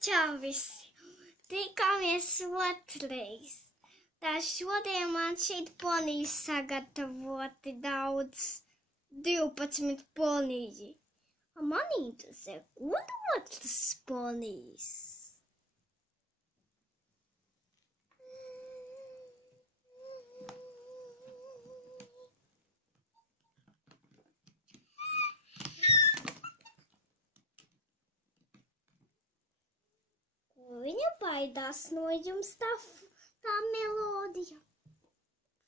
Čau visi! Tikāmies otrais. Tā šodien man šeit ponijas sagatavoti daudz, 12 poniji. Man interesē, ko dod tas ponijas? Viņa baidās no jums tā melodija.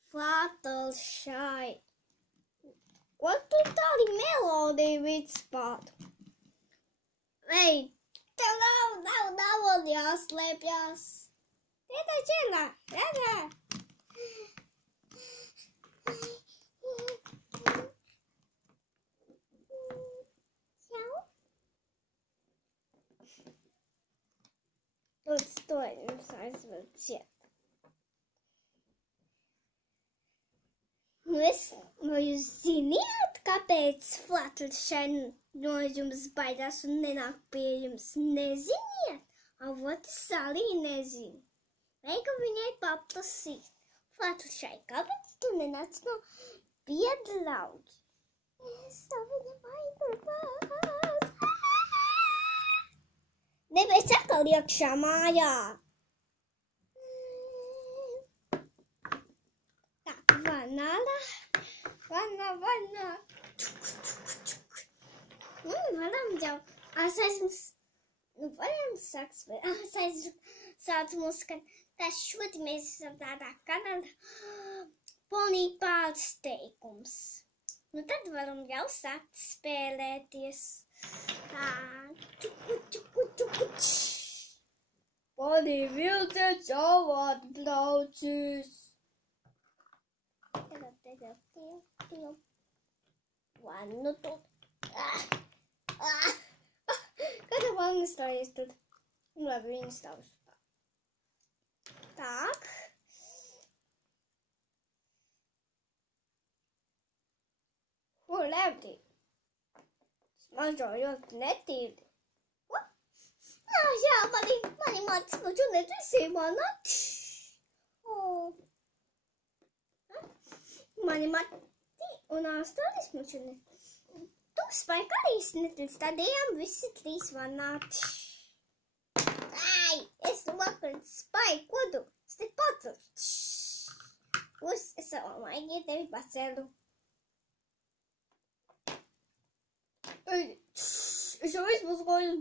Fluttershy. Ko tu tādi melodiju vispār? Ei, tev nav jāslēpjas. Tieta čela, redzē. Sтой, aizver ciet. Vai jūs ziniet, kāpēc Fluttershy no jums baidās un nenāk pie jums? Neziniet? Avot es arī nezinu. Vajag viņai paprasīt. Fluttershy, kāpēc tu nenāc no pie draugi? Es to viņa baidos. Nebeiz atkal iekšā mājā. Tā, vanāla. Vanā. Varam jau. Varam sākt spēlēt. Sāc mūsu, tā šodien mēs esam tādā kanālā ponija pārsteigums. Tad varam jau sākt spēlēties. Tā, Ponija vilciens jau atbraucis. Vannu tur. Kāda vanna stājies tur? Labi, viņa stāv uz tā. Tak. Labi. Smažojot netīri. Jā, mani mācis maču nedresīja, Mani mati un āstonis maču nedresīja. Tu Spike arī nedresīja, tādējām visi 3 vanāti. Ai, es vakar Spike, ko tu? Es te patru. Es savu maigi tevi pacēlu. Es jau izmazgoju.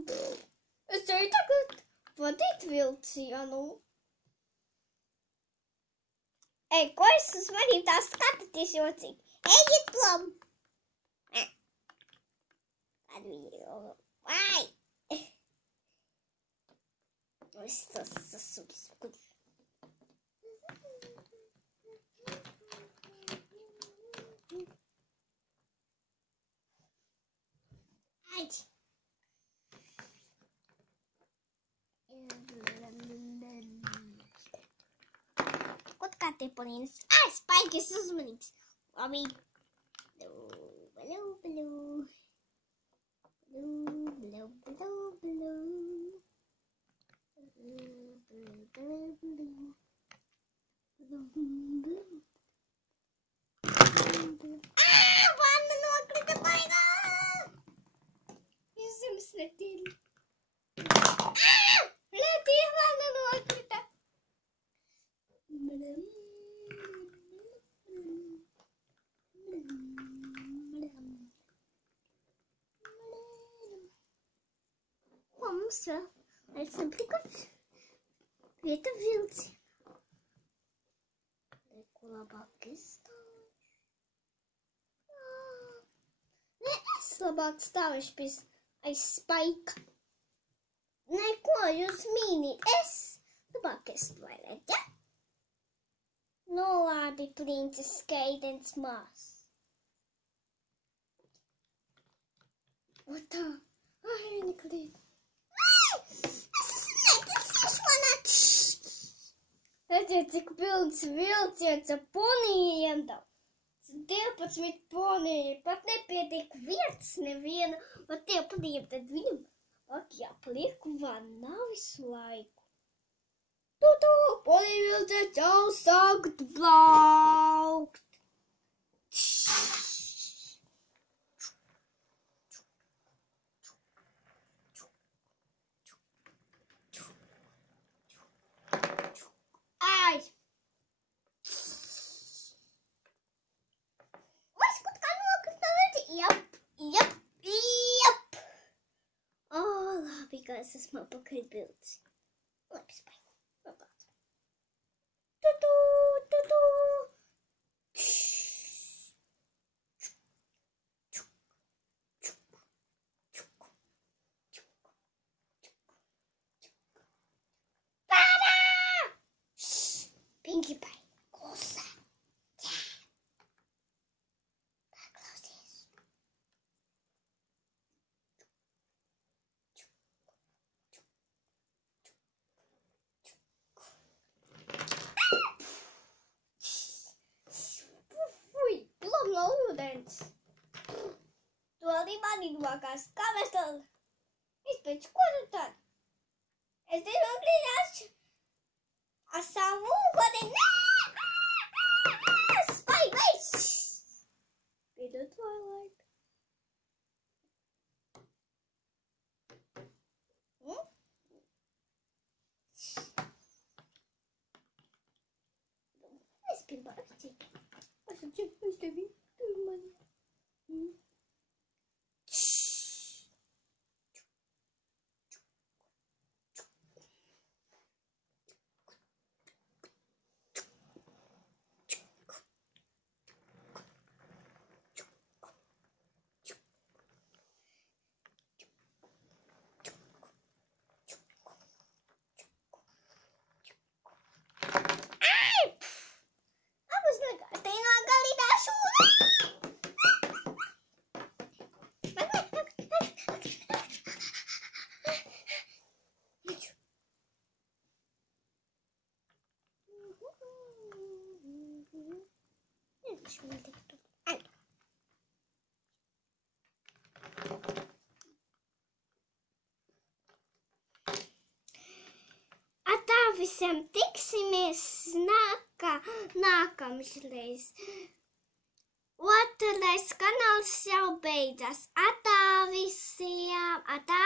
Es tevi tagad vadīt vilcienu. Ei, ko es uz manīm tā skatāties jocīgi? Ejiet prom! Tad viņi jau... Vai! Es tas sasūs. Aici! Kaut kā te ponīnas. Spike, es uzmanīgs. Labi. Vanna nokrita baigā! Jūs jums netīri. Netīri vanna nokrita. Mums vēl esam prikots vieta vilci. Ko labāk izstāvēšu? Ne, es labāk stāvēšu pie aiz Spika. Neko jūs mīnīt. Es labāk estvairet, ja? Nu, labi, princes Keidens mās. O tā. Ai, viņa klīt. Es neticēšu manā. Redziet, cik pilns vilciens ar ponijiem daudz. 12 poniji. Pat nepietiek vietas neviena. Pat tie ponijiem, tad viņam Ak, jāpaliek vannā visu laiku. Tu, polivilcēs jau sākt plaukt. Ai! Vai kaut kā nokrita? Jep. Labi, ka es esmu apakaļ bildes. Labi, spēj. Labāk. Tu. Pinkie Pie, klusa. Jā. Paklausies. Fui, plom no ūdens. Tu arī mani nokās. Kā mēs tā? Izpēc, ko tu tad? Es tevi grīdāšu. A savu uguni. Nē! Spike, wait! Be the Twilight. Es biju barakstīt. Es tevi mani. Atā visiem tiksimies nākamšreiz. Otrais kanāls jau beidzas. Atā visiem! Atā!